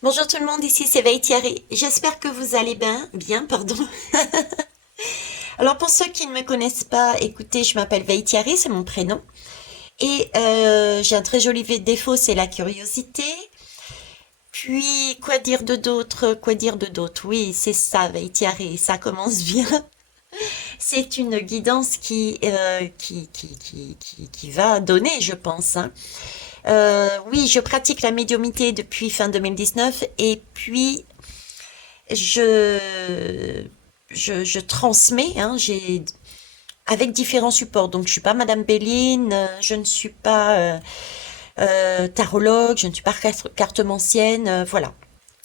Bonjour tout le monde, ici c'est Thierry. J'espère que vous allez bien, pardon. Alors pour ceux qui ne me connaissent pas, écoutez, je m'appelle Thierry, c'est mon prénom. Et j'ai un très joli défaut, c'est la curiosité. Puis, quoi dire de d'autre? Quoi dire de d'autre? Oui, c'est ça, Thierry, ça commence bien. C'est une guidance qui va donner, je pense, hein. Oui, je pratique la médiumnité depuis fin 2019 et puis je, je transmets, hein, avec différents supports. Donc, je suis pas Madame Béline, je ne suis pas tarologue, je ne suis pas cartomancienne, voilà.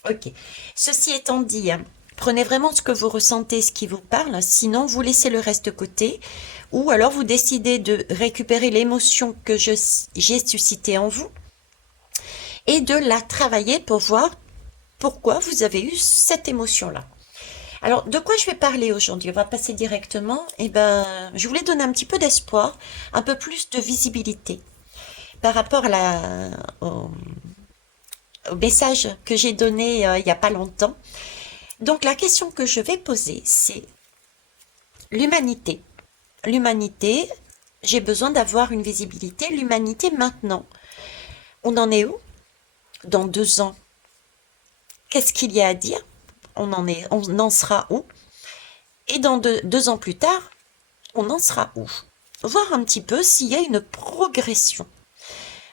Ok. Ceci étant dit, hein, prenez vraiment ce que vous ressentez, ce qui vous parle, sinon vous laissez le reste de côté, ou alors vous décidez de récupérer l'émotion que j'ai suscitée en vous et de la travailler pour voir pourquoi vous avez eu cette émotion-là. Alors, de quoi je vais parler aujourd'hui? On va passer directement. Eh ben, je voulais donner un petit peu d'espoir, un peu plus de visibilité par rapport au, au message que j'ai donné il n'y a pas longtemps. Donc, la question que je vais poser, c'est l'humanité. L'humanité, j'ai besoin d'avoir une visibilité. L'humanité maintenant, on en est où? Dans 2 ans, qu'est-ce qu'il y a à dire? On en sera où? Et dans 2 ans plus tard, on en sera où? Voir un petit peu s'il y a une progression.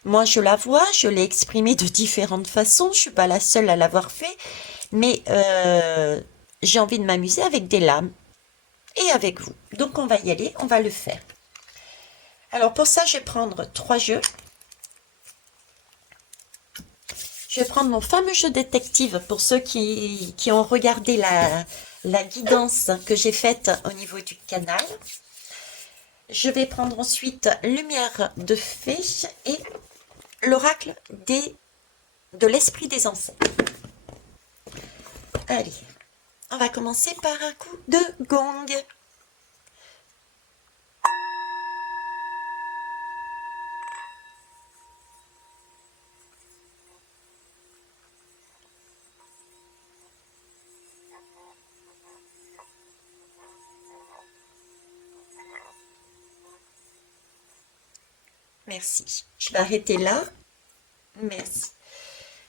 Moi, je la vois, je l'ai exprimée de différentes façons, je suis pas la seule à l'avoir fait, mais j'ai envie de m'amuser avec des lames et avec vous. Donc, on va y aller, on va le faire. Alors, pour ça, je vais prendre 3 jeux. Je vais prendre mon fameux jeu détective pour ceux qui ont regardé la guidance que j'ai faite au niveau du canal. Je vais prendre ensuite Lumière de Fée et l'oracle de l'esprit des ancêtres. Allez, on va commencer par un coup de gong. Merci. Je vais arrêter là. Merci.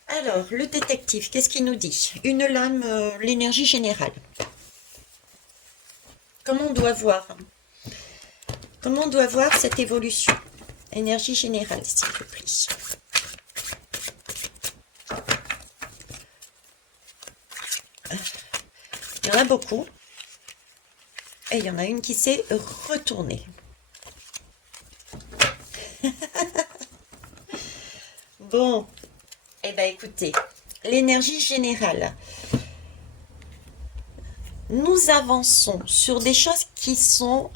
Alors, le détective, qu'est-ce qu'il nous dit? Une lame, l'énergie générale. Comment on doit voir? Comment on doit voir cette évolution? Énergie générale, s'il vous plaît. Il y en a beaucoup. Et il y en a une qui s'est retournée. Bon, eh bien écoutez, l'énergie générale. Nous avançons sur des choses qui sont,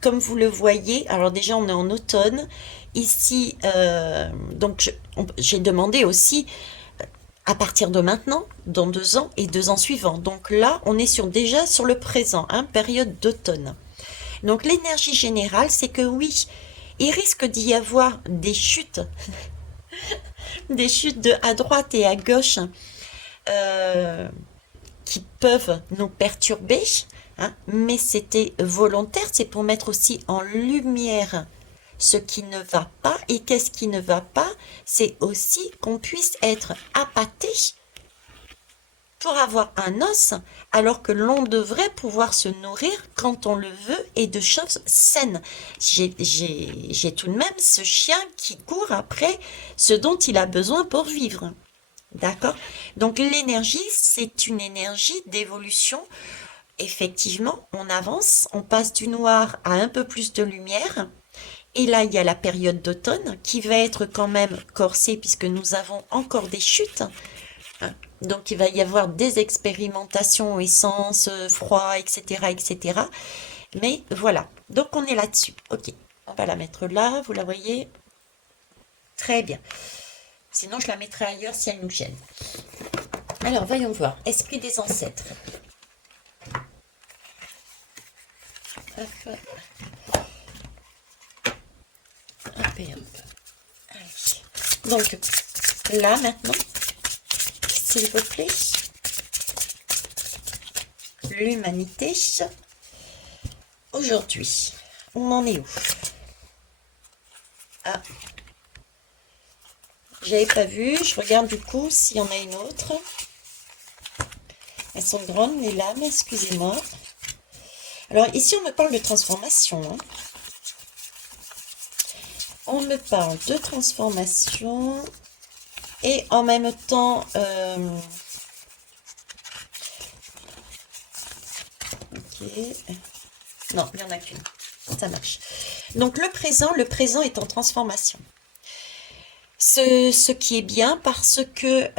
comme vous le voyez, alors déjà on est en automne. Ici, donc j'ai demandé aussi à partir de maintenant, dans 2 ans et 2 ans suivants. Donc là, on est déjà sur le présent, hein, période d'automne. Donc l'énergie générale, c'est que oui, il risque d'y avoir des chutes à droite et à gauche euh, qui peuvent nous perturber, hein, mais c'était volontaire, c'est pour mettre aussi en lumière ce qui ne va pas. Et qu'est-ce qui ne va pas? C'est aussi qu'on puisse être appâté pour avoir un os, alors que l'on devrait pouvoir se nourrir quand on le veut et de choses saines. J'ai tout de même ce chien qui court après ce dont il a besoin pour vivre. D'accord? Donc l'énergie, c'est une énergie d'évolution. Effectivement, on avance, on passe du noir à un peu plus de lumière. Et là, il y a la période d'automne qui va être quand même corsée puisque nous avons encore des chutes. Donc il va y avoir des expérimentations, essence, froid, etc., etc. Mais voilà, donc on est là-dessus. Ok, on va la mettre là, vous la voyez? Très bien. Sinon, je la mettrai ailleurs si elle nous gêne. Alors, voyons voir. Esprit des ancêtres. Hop, hop et hop. Allez. Donc, là, maintenant, s'il vous plaît. L'humanité. Aujourd'hui, on en est où? Ah, j'avais pas vu. Je regarde du coup s'il y en a une autre. Elles sont grandes, les lames, excusez-moi. Alors ici, on me parle de transformation. Hein. On me parle de transformation et en même temps... ok. Non, il n'y en a qu'une. Ça marche. Donc le présent est en transformation. Ce qui est bien parce que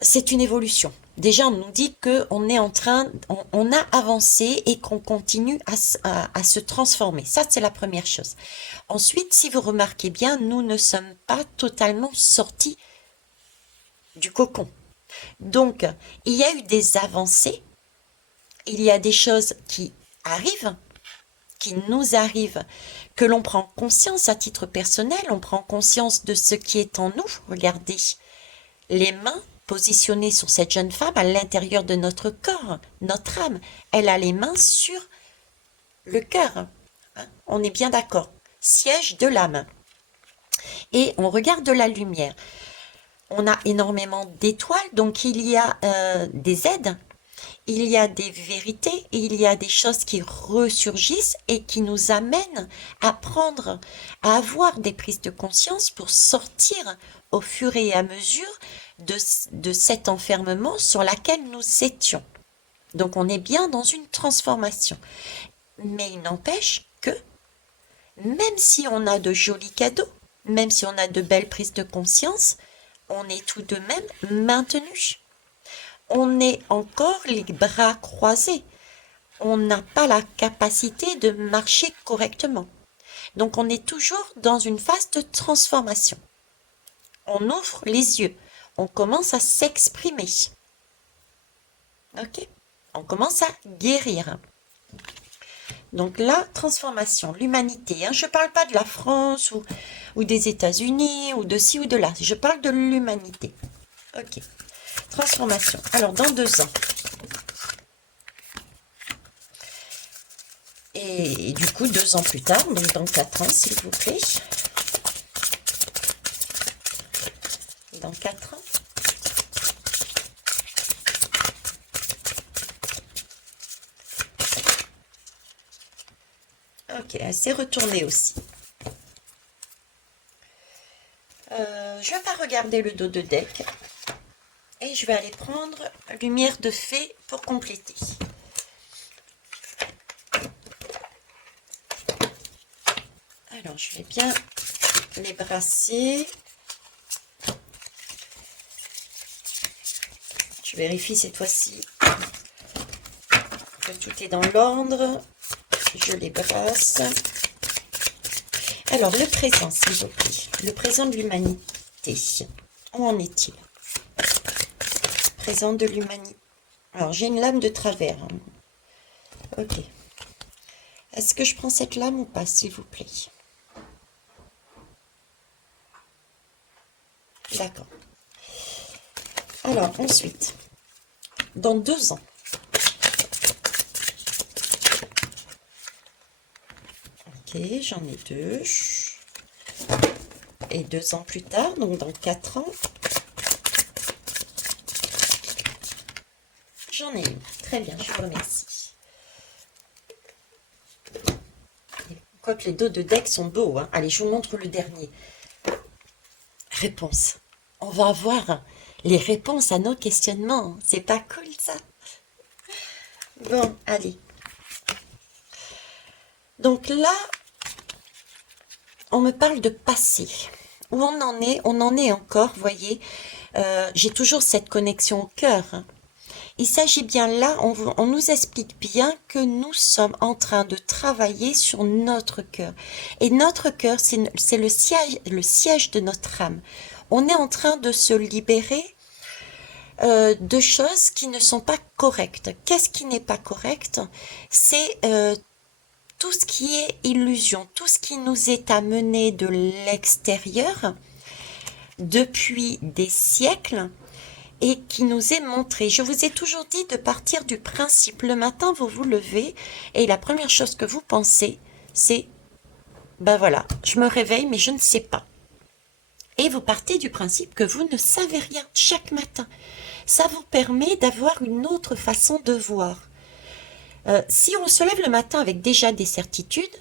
c'est une évolution. Déjà, on nous dit qu'on est en train, on a avancé et qu'on continue à se transformer. Ça, c'est la première chose. Ensuite, si vous remarquez bien, nous ne sommes pas totalement sortis du cocon. Donc, il y a eu des avancées, il y a des choses qui arrivent, qui nous arrivent, que l'on prend conscience à titre personnel, on prend conscience de ce qui est en nous. Regardez, les mains positionnée sur cette jeune femme à l'intérieur de notre corps, notre âme. Elle a les mains sur le cœur. Hein, on est bien d'accord. Siège de l'âme. Et on regarde la lumière. On a énormément d'étoiles, donc il y a des aides, il y a des vérités, il y a des choses qui ressurgissent et qui nous amènent à prendre, à avoir des prises de conscience pour sortir au fur et à mesure de cet enfermement sur laquelle nous étions. Donc on est bien dans une transformation. Mais il n'empêche que, même si on a de jolis cadeaux, même si on a de belles prises de conscience, on est tout de même maintenu. On est encore les bras croisés. On n'a pas la capacité de marcher correctement. Donc on est toujours dans une phase de transformation. On ouvre les yeux. On commence à s'exprimer. Ok? On commence à guérir. Donc la transformation, l'humanité. Hein, je ne parle pas de la France ou des États-Unis ou de ci ou de là. Je parle de l'humanité. Ok. Transformation. Alors dans 2 ans. Et du coup 2 ans plus tard, donc dans 4 ans s'il vous plaît. Dans 4 ans. Ok, elle s'est retournée aussi. Je ne vais pas regarder le dos de deck. Et je vais aller prendre lumière de fée pour compléter. Alors, je vais bien les brasser. Je vérifie cette fois-ci que tout est dans l'ordre. Je les brasse. Alors, le présent, s'il vous plaît. Le présent de l'humanité. Où en est-il? Présent de l'humanité. Alors, j'ai une lame de travers. Ok. Est-ce que je prends cette lame ou pas, s'il vous plaît? D'accord. Alors, ensuite, dans 2 ans. Ok, j'en ai 2. Et 2 ans plus tard, donc dans 4 ans. J'en ai une. Très bien, je vous remercie. Quoique les dos de deck sont beaux. Hein. Allez, je vous montre le dernier. Réponse. On va avoir les réponses à nos questionnements. C'est pas cool, ça? Bon, allez. Donc là, on me parle de passé. Où on en est? On en est encore, vous voyez. J'ai toujours cette connexion au cœur. Hein. Il s'agit bien là, on nous explique bien que nous sommes en train de travailler sur notre cœur. Et notre cœur, c'est le siège de notre âme. On est en train de se libérer de choses qui ne sont pas correctes. Qu'est-ce qui n'est pas correct? C'est tout ce qui est illusion, tout ce qui nous est amené de l'extérieur depuis des siècles et qui nous est montré. Je vous ai toujours dit de partir du principe. Le matin, vous vous levez et la première chose que vous pensez, c'est, ben voilà, je me réveille mais je ne sais pas. Et vous partez du principe que vous ne savez rien chaque matin. Ça vous permet d'avoir une autre façon de voir. Si on se lève le matin avec déjà des certitudes,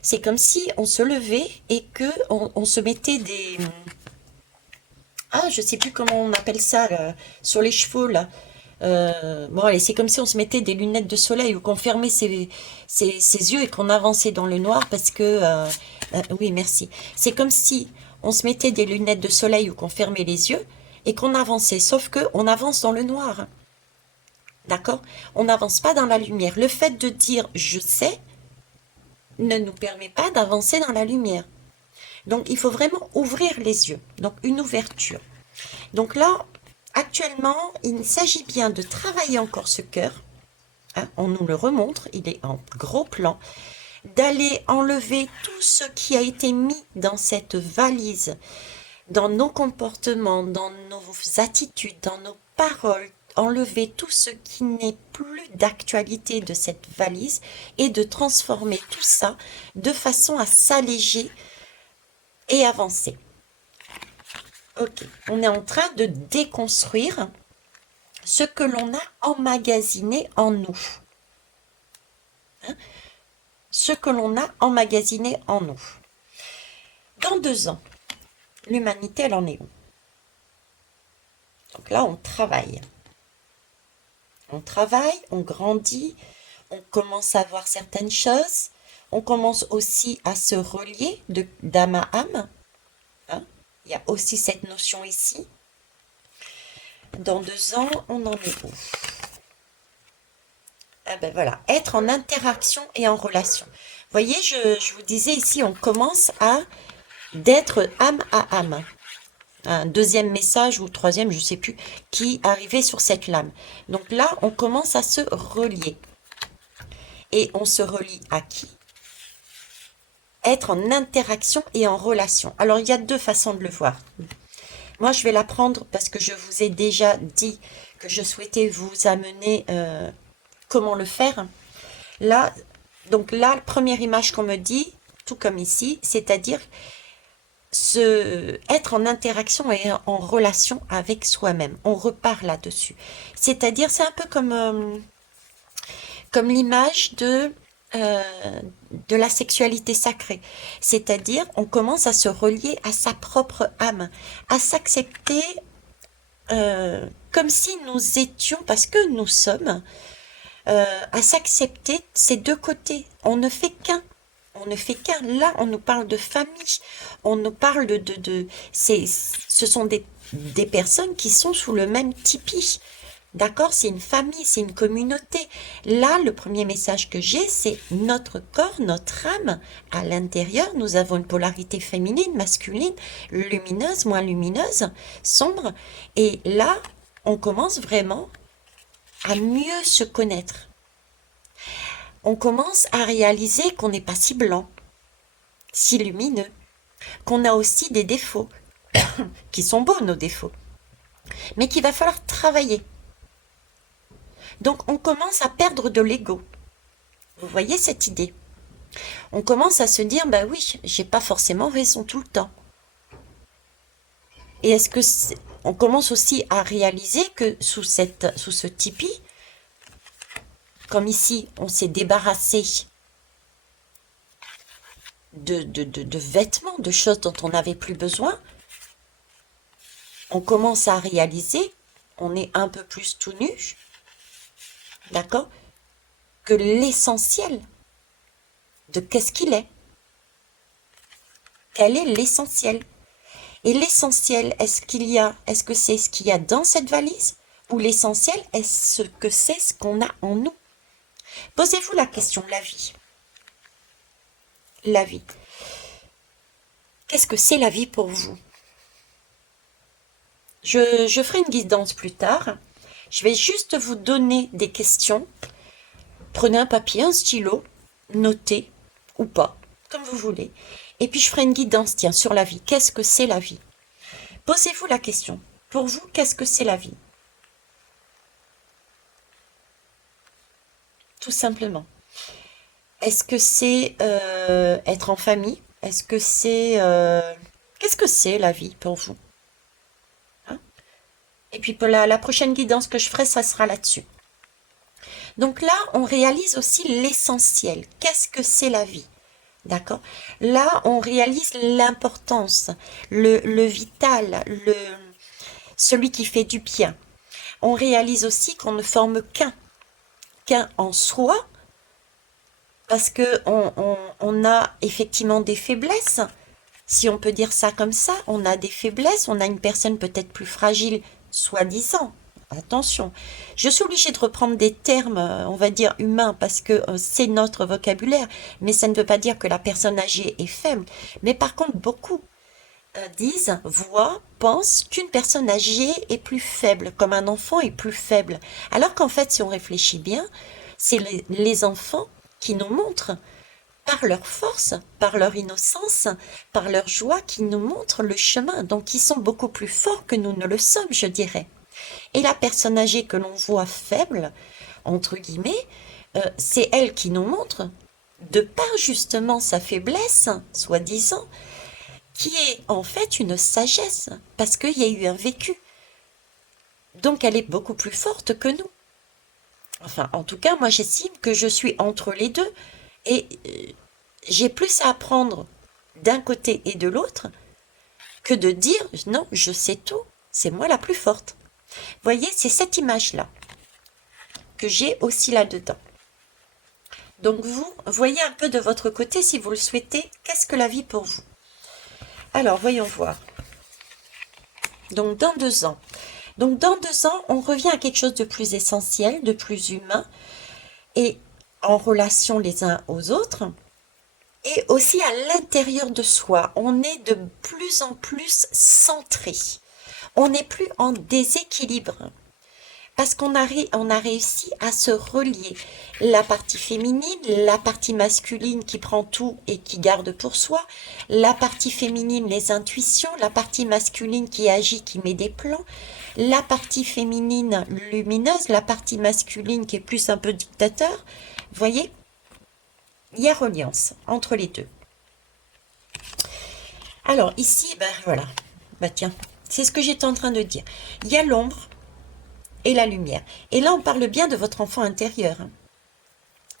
c'est comme si on se levait et que on se mettait des... Ah, je sais plus comment on appelle ça, là, sur les chevaux, là. Bon, allez, c'est comme si on se mettait des lunettes de soleil ou qu'on fermait ses yeux et qu'on avançait dans le noir parce que... oui, merci. C'est comme si on se mettait des lunettes de soleil ou qu'on fermait les yeux et qu'on avançait, sauf que on avance dans le noir. D'accord? On n'avance pas dans la lumière. Le fait de dire je sais ne nous permet pas d'avancer dans la lumière. Donc, il faut vraiment ouvrir les yeux. Donc, une ouverture. Donc là, actuellement, il s'agit bien de travailler encore ce cœur. Hein, on nous le remontre, il est en gros plan. D'aller enlever tout ce qui a été mis dans cette valise, dans nos comportements, dans nos attitudes, dans nos paroles, enlever tout ce qui n'est plus d'actualité de cette valise et de transformer tout ça de façon à s'alléger et avancer. Ok, on est en train de déconstruire ce que l'on a emmagasiné en nous. Hein? Ce que l'on a emmagasiné en nous. Dans 2 ans, l'humanité, elle en est où? Donc là, on travaille. On travaille, on grandit, on commence à voir certaines choses, on commence aussi à se relier d'âme à âme. Hein? Il y a aussi cette notion ici. Dans 2 ans, on en est où? Ah ben voilà, être en interaction et en relation. Vous voyez, je vous disais ici, on commence à d'être âme à âme. Un deuxième message ou troisième, je ne sais plus, qui arrivait sur cette lame. Donc là, on commence à se relier. Et on se relie à qui? Être en interaction et en relation. Alors, il y a 2 façons de le voir. Moi, je vais la prendre parce que je vous ai déjà dit que je souhaitais vous amener comment le faire. Là, donc là, la première image qu'on me dit, tout comme ici, c'est-à-dire être en interaction et en relation avec soi-même. On repart là-dessus. C'est-à-dire, c'est un peu comme l'image de la sexualité sacrée. C'est-à-dire, on commence à se relier à sa propre âme, à s'accepter comme si nous étions, parce que nous sommes, à s'accepter ces 2 côtés. On ne fait qu'un. On ne fait qu'un. Là, on nous parle de famille. On nous parle ce sont des personnes qui sont sous le même tipi. D'accord? C'est une famille, c'est une communauté. Là, le premier message que j'ai, c'est notre corps, notre âme. À l'intérieur, nous avons une polarité féminine, masculine, lumineuse, moins lumineuse, sombre. Et là, on commence vraiment à mieux se connaître. On commence à réaliser qu'on n'est pas si blanc, si lumineux, qu'on a aussi des défauts, qui sont beaux nos défauts, mais qu'il va falloir travailler. Donc on commence à perdre de l'ego. Vous voyez cette idée? On commence à se dire, bah oui, j'ai pas forcément raison tout le temps. Et on commence aussi à réaliser que sous ce tipi, comme ici, on s'est débarrassé de vêtements, de choses dont on n'avait plus besoin, on commence à réaliser, on est un peu plus tout nu, d'accord, que l'essentiel de qu'est-ce qu'il est. Quel est l'essentiel? Et l'essentiel, est-ce que c'est ce qu'il y a dans cette valise? Ou l'essentiel, est-ce que c'est ce qu'on a en nous? Posez-vous la question, la vie. La vie. Qu'est-ce que c'est la vie pour vous? Je ferai une guidance plus tard. Je vais juste vous donner des questions. Prenez un papier, un stylo, notez ou pas, comme vous voulez. Et puis je ferai une guidance, tiens, sur la vie. Qu'est-ce que c'est la vie? Posez-vous la question. Pour vous, qu'est-ce que c'est la vie? Tout simplement. Est-ce que c'est être en famille? Est-ce que c'est... qu'est-ce que c'est la vie pour vous? Hein. Et puis pour la prochaine guidance que je ferai, ça sera là-dessus. Donc là, on réalise aussi l'essentiel. Qu'est-ce que c'est la vie? D'accord? Là, on réalise l'importance, le vital, celui qui fait du bien. On réalise aussi qu'on ne forme qu'un en soi, parce que on a effectivement des faiblesses, si on peut dire ça comme ça, on a des faiblesses, on a une personne peut-être plus fragile, soi-disant. Attention, je suis obligée de reprendre des termes, on va dire humains, parce que c'est notre vocabulaire, mais ça ne veut pas dire que la personne âgée est faible. Mais par contre, beaucoup disent, voient, pensent qu'une personne âgée est plus faible, comme un enfant est plus faible. Alors qu'en fait, si on réfléchit bien, c'est les enfants qui nous montrent par leur force, par leur innocence, par leur joie, qui nous montrent le chemin. Donc, ils sont beaucoup plus forts que nous ne le sommes, je dirais. Et la personne âgée que l'on voit faible, entre guillemets, c'est elle qui nous montre, de par justement sa faiblesse, soi-disant, qui est en fait une sagesse, parce qu'il y a eu un vécu. Donc, elle est beaucoup plus forte que nous. Enfin, en tout cas, moi, j'estime que je suis entre les deux. Et j'ai plus à apprendre d'un côté et de l'autre que de dire non, je sais tout, c'est moi la plus forte. Vous voyez, c'est cette image-là que j'ai aussi là-dedans. Donc vous, voyez un peu de votre côté si vous le souhaitez, qu'est-ce que la vie pour vous? Alors, voyons voir. Donc dans 2 ans. Donc dans 2 ans, on revient à quelque chose de plus essentiel, de plus humain, et en relation les uns aux autres. Et aussi à l'intérieur de soi, on est de plus en plus centré. On n'est plus en déséquilibre. Parce on a réussi à se relier. La partie féminine, la partie masculine qui prend tout et qui garde pour soi, la partie féminine, les intuitions, la partie masculine qui agit, qui met des plans, la partie féminine lumineuse, la partie masculine qui est plus un peu dictateur. Vous voyez? Il y a reliance entre les deux. Alors ici, ben voilà, bah tiens, c'est ce que j'étais en train de dire. Il y a l'ombre et la lumière. Et là, on parle bien de votre enfant intérieur. Hein.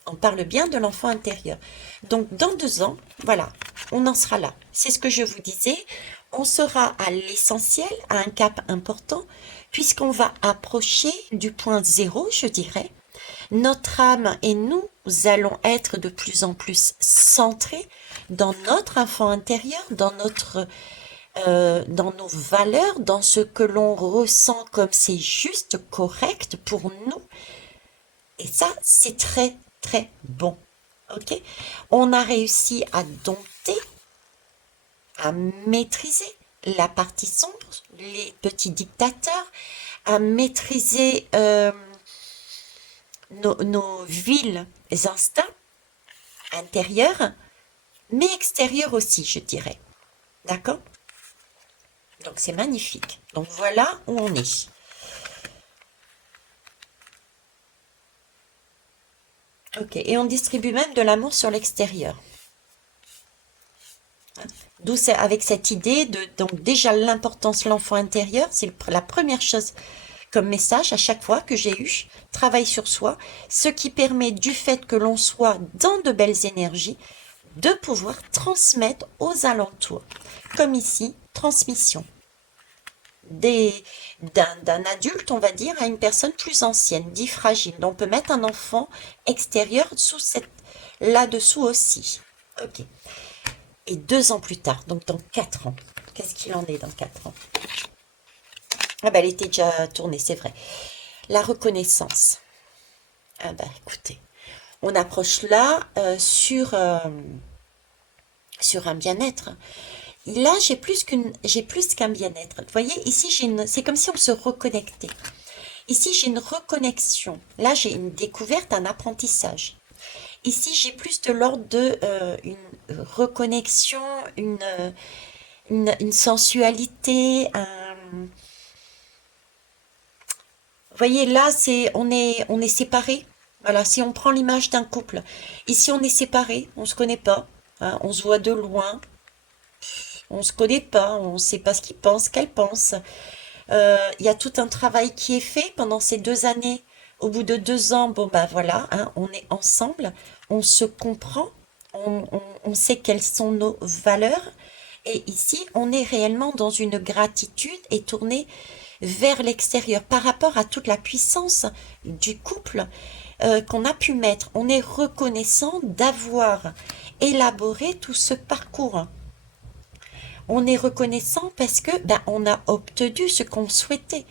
On parle bien de l'enfant intérieur. Donc dans 2 ans, voilà, on en sera là. C'est ce que je vous disais. On sera à l'essentiel, à un cap important, puisqu'on va approcher du point zéro, je dirais. Notre âme et nous allons être de plus en plus centrés dans notre enfant intérieur, dans nos valeurs, dans ce que l'on ressent comme c'est juste, correct pour nous. Et ça, c'est très, très bon. Ok? On a réussi à dompter, à maîtriser la partie sombre, les petits dictateurs, à maîtriser nos vils instincts intérieurs, mais extérieurs aussi, je dirais. D'accord? Donc c'est magnifique. Donc voilà où on est. Ok, et on distribue même de l'amour sur l'extérieur. D'où c'est avec cette idée de, donc déjà l'importance de l'enfant intérieur, c'est la première chose comme message à chaque fois que j'ai eu, travail sur soi, ce qui permet du fait que l'on soit dans de belles énergies, de pouvoir transmettre aux alentours. Comme ici, transmission d'un adulte, on va dire, à une personne plus ancienne, dit fragile. Donc on peut mettre un enfant extérieur là-dessous aussi. Ok. Et 2 ans plus tard, donc dans 4 ans, qu'est-ce qu'il en est dans 4 ans? Ah ben elle était déjà tournée, c'est vrai. La reconnaissance. Ah ben écoutez, on approche là sur un bien-être. Là, j'ai plus qu'un bien-être. Vous voyez, ici, c'est comme si on se reconnectait. Ici, j'ai une reconnexion. Là, j'ai une découverte, un apprentissage. Ici, j'ai plus de l'ordre de une reconnexion, une sensualité, voyez, là, on est séparés. Voilà, si on prend l'image d'un couple, ici on est séparés, on se connaît pas, hein, on se voit de loin, on se connaît pas, on sait pas ce qu'ils pensent, qu'elle pense. Il y a tout un travail qui est fait pendant ces 2 années. Au bout de 2 ans, bon bah voilà, hein, on est ensemble, on se comprend, on sait quelles sont nos valeurs. Et ici, on est réellement dans une gratitude et tourné vers l'extérieur par rapport à toute la puissance du couple qu'on a pu mettre. On est reconnaissant d'avoir élaboré tout ce parcours. On est reconnaissant parce que ben, on a obtenu ce qu'on souhaitait.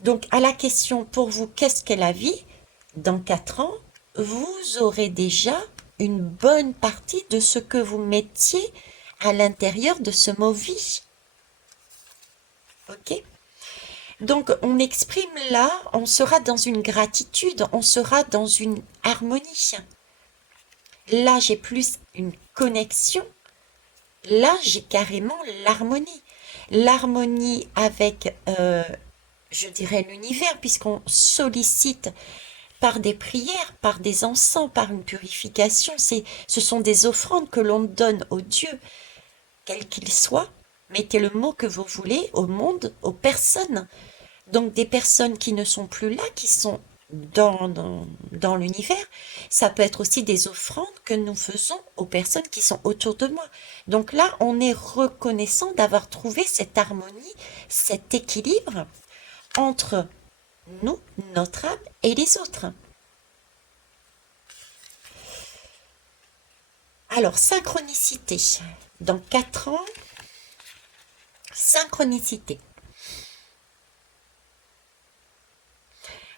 Donc, à la question pour vous, qu'est-ce qu'est la vie? Dans 4 ans, vous aurez déjà une bonne partie de ce que vous mettiez à l'intérieur de ce mot vie. Ok? Donc, on exprime là, on sera dans une gratitude, on sera dans une harmonie. Là, j'ai plus une connexion. Là, j'ai carrément l'harmonie. L'harmonie avec, je dirais, l'univers, puisqu'on sollicite par des prières, par des encens, par une purification. Ce sont des offrandes que l'on donne aux dieux, quels qu'ils soient. Mettez le mot que vous voulez au monde, aux personnes. Donc des personnes qui ne sont plus là, qui sont dans l'univers. Ça peut être aussi des offrandes que nous faisons aux personnes qui sont autour de moi. Donc là, on est reconnaissant d'avoir trouvé cette harmonie, cet équilibre entre nous, notre âme et les autres. Alors, synchronicité. Dans 4 ans, synchronicité.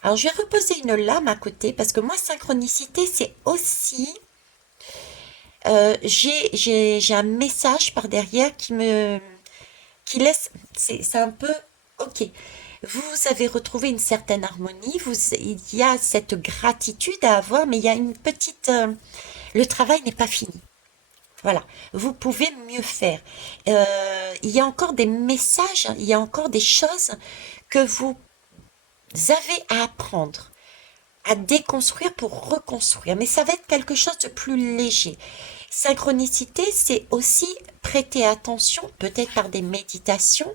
Alors, je vais reposer une lame à côté parce que moi, synchronicité, c'est aussi... j'ai un message par derrière qui laisse... C'est un peu... Ok, vous avez retrouvé une certaine harmonie, il y a cette gratitude à avoir, mais il y a une petite... le travail n'est pas fini. Voilà, vous pouvez mieux faire. Il y a encore des messages, il y a encore des choses que vous avez à apprendre, à déconstruire pour reconstruire. Mais ça va être quelque chose de plus léger. Synchronicité, c'est aussi prêter attention, peut-être par des méditations,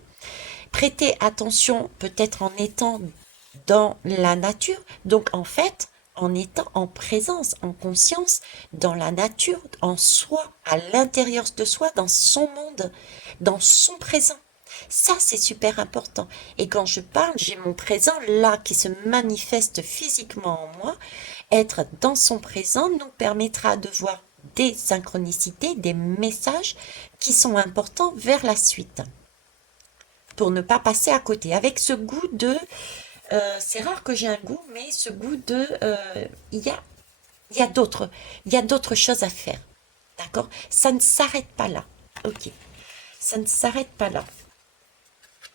prêter attention peut-être en étant dans la nature. Donc en fait, en étant en présence, en conscience, dans la nature, en soi, à l'intérieur de soi, dans son monde, dans son présent. Ça, c'est super important. Et quand je parle, j'ai mon présent là qui se manifeste physiquement en moi. Être dans son présent nous permettra de voir des synchronicités, des messages qui sont importants vers la suite. Pour ne pas passer à côté. Avec ce goût de... c'est rare que j'ai un goût, mais ce goût de... il y a d'autres choses à faire. D'accord? Ça ne s'arrête pas là. Ok. Ça ne s'arrête pas là.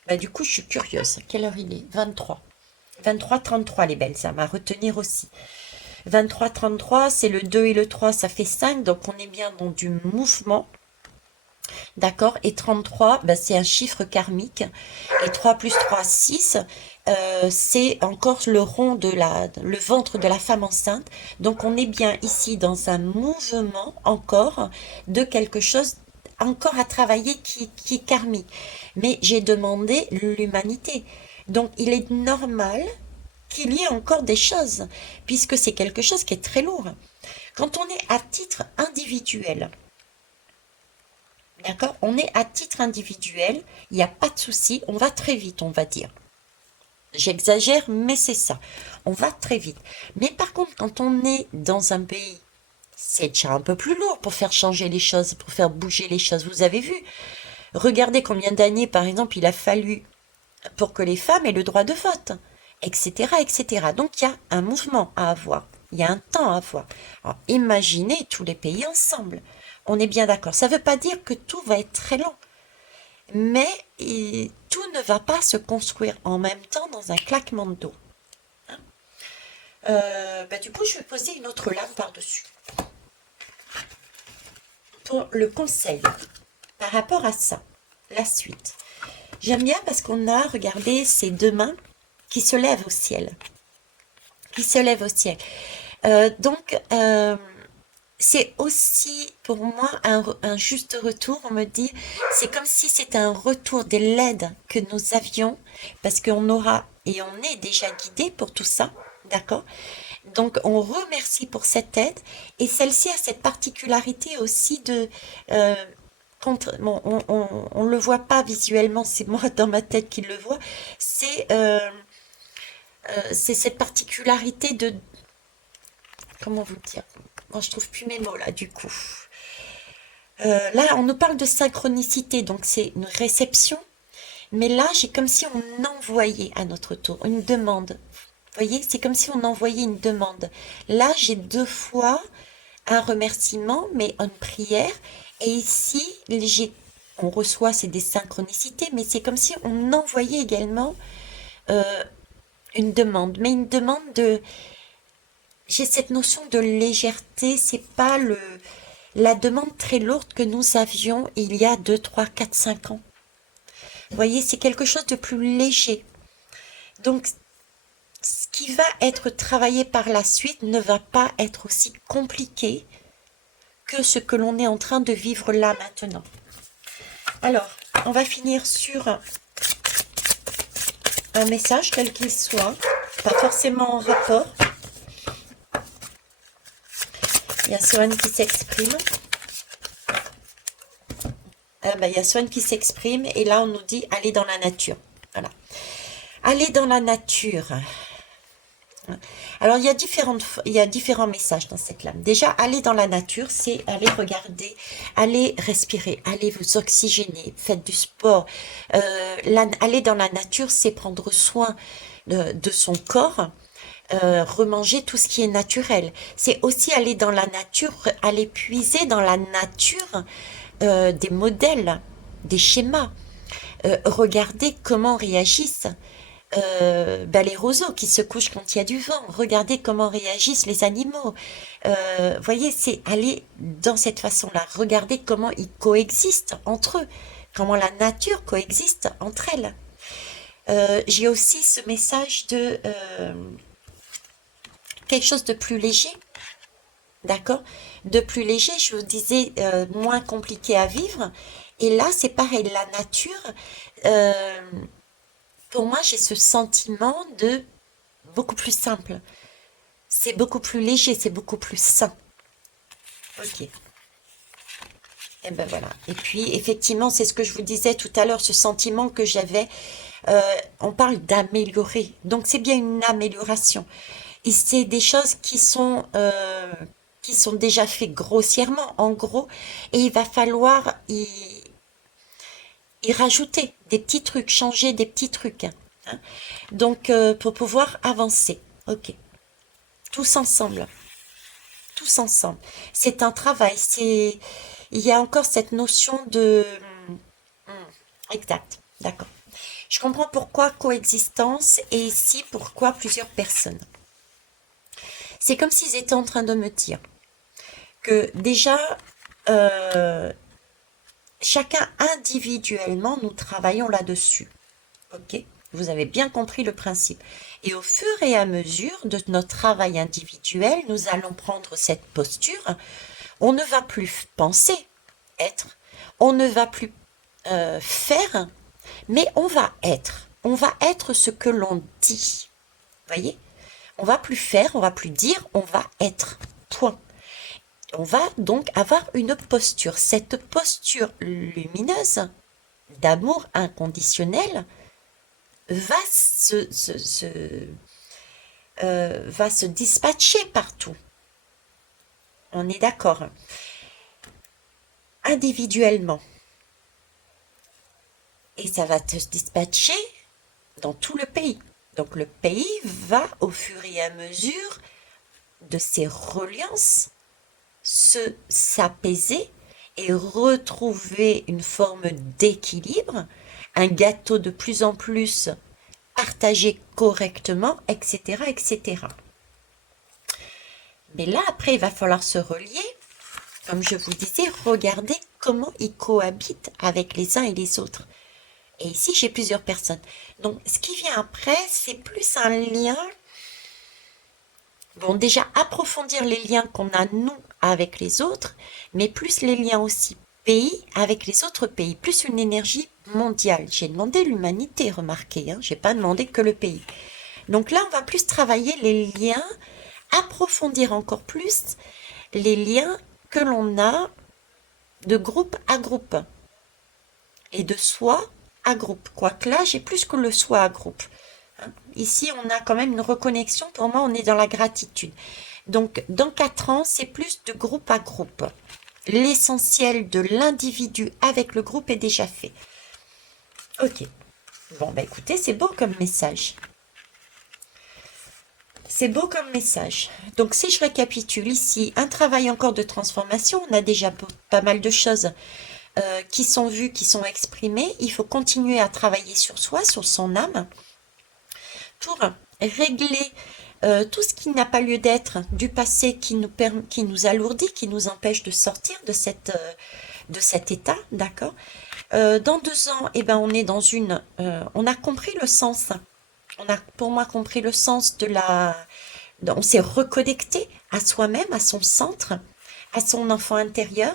Bah, du coup, je suis curieuse. Quelle heure il est? 23. 23h33, les belles. Ça va retenir aussi. 23h33, c'est le 2 et le 3, ça fait 5. Donc, on est bien dans du mouvement. D'accord? Et 33, bah, c'est un chiffre karmique. Et 3 plus 3, 6. C'est encore le rond le ventre de la femme enceinte. Donc, on est bien ici dans un mouvement encore de quelque chose encore à travailler qui est karmique. Mais j'ai demandé l'humanité. Donc, il est normal qu'il y ait encore des choses, puisque c'est quelque chose qui est très lourd. Quand on est à titre individuel, d'accord, on est à titre individuel, il n'y a pas de souci, on va très vite, on va dire. J'exagère, mais c'est ça. On va très vite. Mais par contre, quand on est dans un pays, c'est déjà un peu plus lourd pour faire changer les choses, pour faire bouger les choses. Vous avez vu? Regardez combien d'années, par exemple, il a fallu pour que les femmes aient le droit de vote, etc., etc. Donc, il y a un mouvement à avoir. Il y a un temps à avoir. Alors, imaginez tous les pays ensemble. On est bien d'accord. Ça ne veut pas dire que tout va être très lent. Mais tout ne va pas se construire en même temps dans un claquement de dos. Du coup, je vais poser une autre lame par-dessus. Pour le conseil, par rapport à ça, la suite. J'aime bien parce qu'on a, regardez, ces deux mains qui se lèvent au ciel. Qui se lèvent au ciel. Donc, c'est aussi pour moi un juste retour. On me dit, c'est comme si c'était un retour de l'aide que nous avions, parce qu'on aura et on est déjà guidé pour tout ça, d'accord? Donc, on remercie pour cette aide, et celle-ci a cette particularité aussi de, euh, bon, on le voit pas visuellement, c'est moi dans ma tête qui le vois, c'est cette particularité de, comment vous dire? Bon, je trouve plus mes mots là, du coup. Là, on nous parle de synchronicité, donc c'est une réception, mais là, j'ai comme si on envoyait à notre tour une demande. Vous voyez, c'est comme si on envoyait une demande. Là, j'ai deux fois un remerciement, mais une prière. Et ici, on reçoit, c'est des synchronicités, mais c'est comme si on envoyait également euh, une demande. Mais une demande de... J'ai cette notion de légèreté, c'est pas la demande très lourde que nous avions il y a 2, 3, 4, 5 ans. Vous voyez, c'est quelque chose de plus léger. Donc, ce qui va être travaillé par la suite ne va pas être aussi compliqué que ce que l'on est en train de vivre là maintenant. Alors, on va finir sur un message quel qu'il soit, pas forcément en rapport. Il y a Swan qui s'exprime. Il y a Swan qui s'exprime et là on nous dit aller dans la nature. Voilà. Aller dans la nature. Alors, il y a différents messages dans cette lame. Déjà, aller dans la nature, c'est aller regarder, aller respirer, aller vous oxygéner, faites du sport. Aller dans la nature, c'est prendre soin de son corps, remanger tout ce qui est naturel. C'est aussi aller dans la nature, aller puiser dans la nature des modèles, des schémas. Regarder comment réagissent les roseaux qui se couchent quand il y a du vent. Regardez comment réagissent les animaux. Voyez, c'est aller dans cette façon-là. Regardez comment ils coexistent entre eux, comment la nature coexiste entre elles. J'ai aussi ce message de quelque chose de plus léger, d'accord? De plus léger, je vous disais, moins compliqué à vivre. Et là, c'est pareil, la nature, euh, pour moi, j'ai ce sentiment de beaucoup plus simple. C'est beaucoup plus léger, c'est beaucoup plus sain. Ok. Et ben voilà. Et puis, effectivement, c'est ce que je vous disais tout à l'heure, ce sentiment que j'avais. On parle d'améliorer. Donc, c'est bien une amélioration. Et c'est des choses qui sont déjà faites grossièrement, en gros. Et il va falloir y rajouter des petits trucs, changer des petits trucs, hein. Donc, pour pouvoir avancer. Ok. Tous ensemble. Tous ensemble. C'est un travail. Il y a encore cette notion de... Exact. D'accord. Je comprends pourquoi coexistence et ici pourquoi plusieurs personnes. C'est comme s'ils étaient en train de me dire que déjà, euh, chacun individuellement, nous travaillons là-dessus. Ok? Vous avez bien compris le principe. Et au fur et à mesure de notre travail individuel, nous allons prendre cette posture. On ne va plus penser, être. On ne va plus faire, mais on va être. On va être ce que l'on dit. Voyez? On va plus faire, on va plus dire, on va être. Point. On va donc avoir une posture. Cette posture lumineuse d'amour inconditionnel va se dispatcher partout. On est d'accord. Individuellement. Et ça va se dispatcher dans tout le pays. Donc le pays va, au fur et à mesure de ses reliances, s'apaiser et retrouver une forme d'équilibre, un gâteau de plus en plus partagé correctement, etc., etc. Mais là, après, il va falloir se relier. Comme je vous disais, regardez comment ils cohabitent avec les uns et les autres. Et ici, j'ai plusieurs personnes. Donc, ce qui vient après, c'est plus un lien. Bon, déjà, approfondir les liens qu'on a, nous, avec les autres, mais plus les liens aussi pays avec les autres pays, plus une énergie mondiale. J'ai demandé l'humanité, remarquez, hein, j'ai pas demandé que le pays. Donc là, on va plus travailler les liens, approfondir encore plus les liens que l'on a de groupe à groupe et de soi à groupe. Quoique là, j'ai plus que le soi à groupe. Hein. Ici, on a quand même une reconnexion. Pour moi, on est dans la gratitude. Donc, dans 4 ans, c'est plus de groupe à groupe. L'essentiel de l'individu avec le groupe est déjà fait. Ok. Bon, bah écoutez, c'est beau comme message. C'est beau comme message. Donc, si je récapitule ici, un travail encore de transformation, on a déjà pas mal de choses qui sont vues, qui sont exprimées. Il faut continuer à travailler sur soi, sur son âme, pour régler tout ce qui n'a pas lieu d'être du passé qui nous alourdit, qui nous empêche de sortir de cet état, d'accord. Dans 2 ans, eh ben, on est dans on a compris le sens. On a, pour moi, compris le sens on s'est reconnecté à soi-même, à son centre, à son enfant intérieur.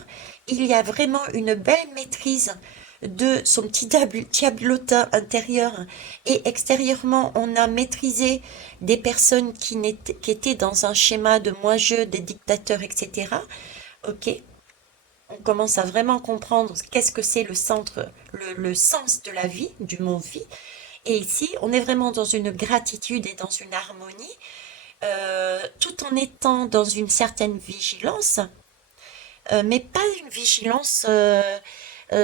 Il y a vraiment une belle maîtrise de son petit diablotin intérieur et extérieurement, on a maîtrisé des personnes qui étaient dans un schéma de moi-je, des dictateurs, etc. Ok, on commence à vraiment comprendre qu'est-ce que c'est le centre, le sens de la vie, du mot vie. Et ici, on est vraiment dans une gratitude et dans une harmonie, tout en étant dans une certaine vigilance, mais pas une vigilance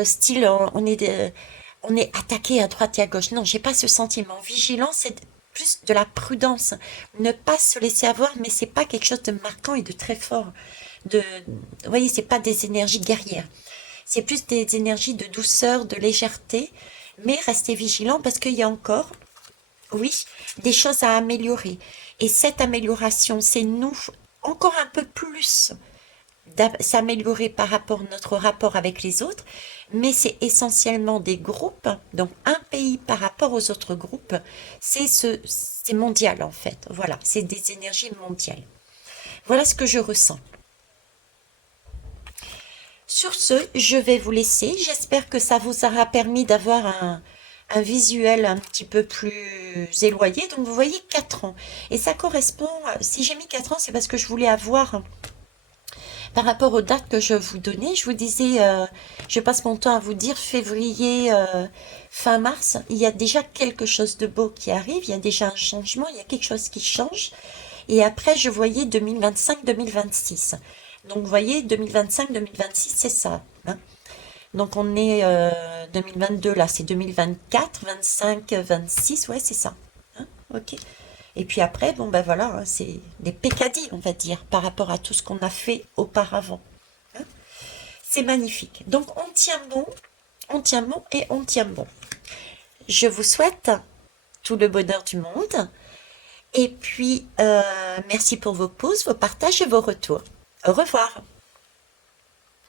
style on est attaqué à droite et à gauche. Non, j'ai pas ce sentiment. Vigilance, c'est plus de la prudence. Ne pas se laisser avoir, mais c'est pas quelque chose de marquant et de très fort. Vous voyez, c'est pas des énergies guerrières. C'est plus des énergies de douceur, de légèreté, mais restez vigilant parce qu'il y a encore, oui, des choses à améliorer. Et cette amélioration, c'est nous encore un peu plus s'améliorer par rapport à notre rapport avec les autres, mais c'est essentiellement des groupes, donc un pays par rapport aux autres groupes, c'est mondial en fait, voilà, c'est des énergies mondiales. Voilà ce que je ressens. Sur ce, je vais vous laisser, j'espère que ça vous aura permis d'avoir un visuel un petit peu plus éloigné, donc vous voyez 4 ans, et ça correspond, si j'ai mis 4 ans, c'est parce que je voulais avoir par rapport aux dates que je vous donnais, je vous disais, je passe mon temps à vous dire février, fin mars, il y a déjà quelque chose de beau qui arrive, il y a déjà un changement, il y a quelque chose qui change. Et après, je voyais 2025-2026. Donc, vous voyez, 2025-2026, c'est ça. Hein. Donc, on est 2022, là, c'est 2024, 25, 26, ouais, c'est ça. Hein, ok. Et puis après, bon ben voilà, hein, c'est des peccadilles, on va dire, par rapport à tout ce qu'on a fait auparavant. Hein. C'est magnifique. Donc on tient bon et on tient bon. Je vous souhaite tout le bonheur du monde. Et puis, merci pour vos pauses, vos partages et vos retours. Au revoir.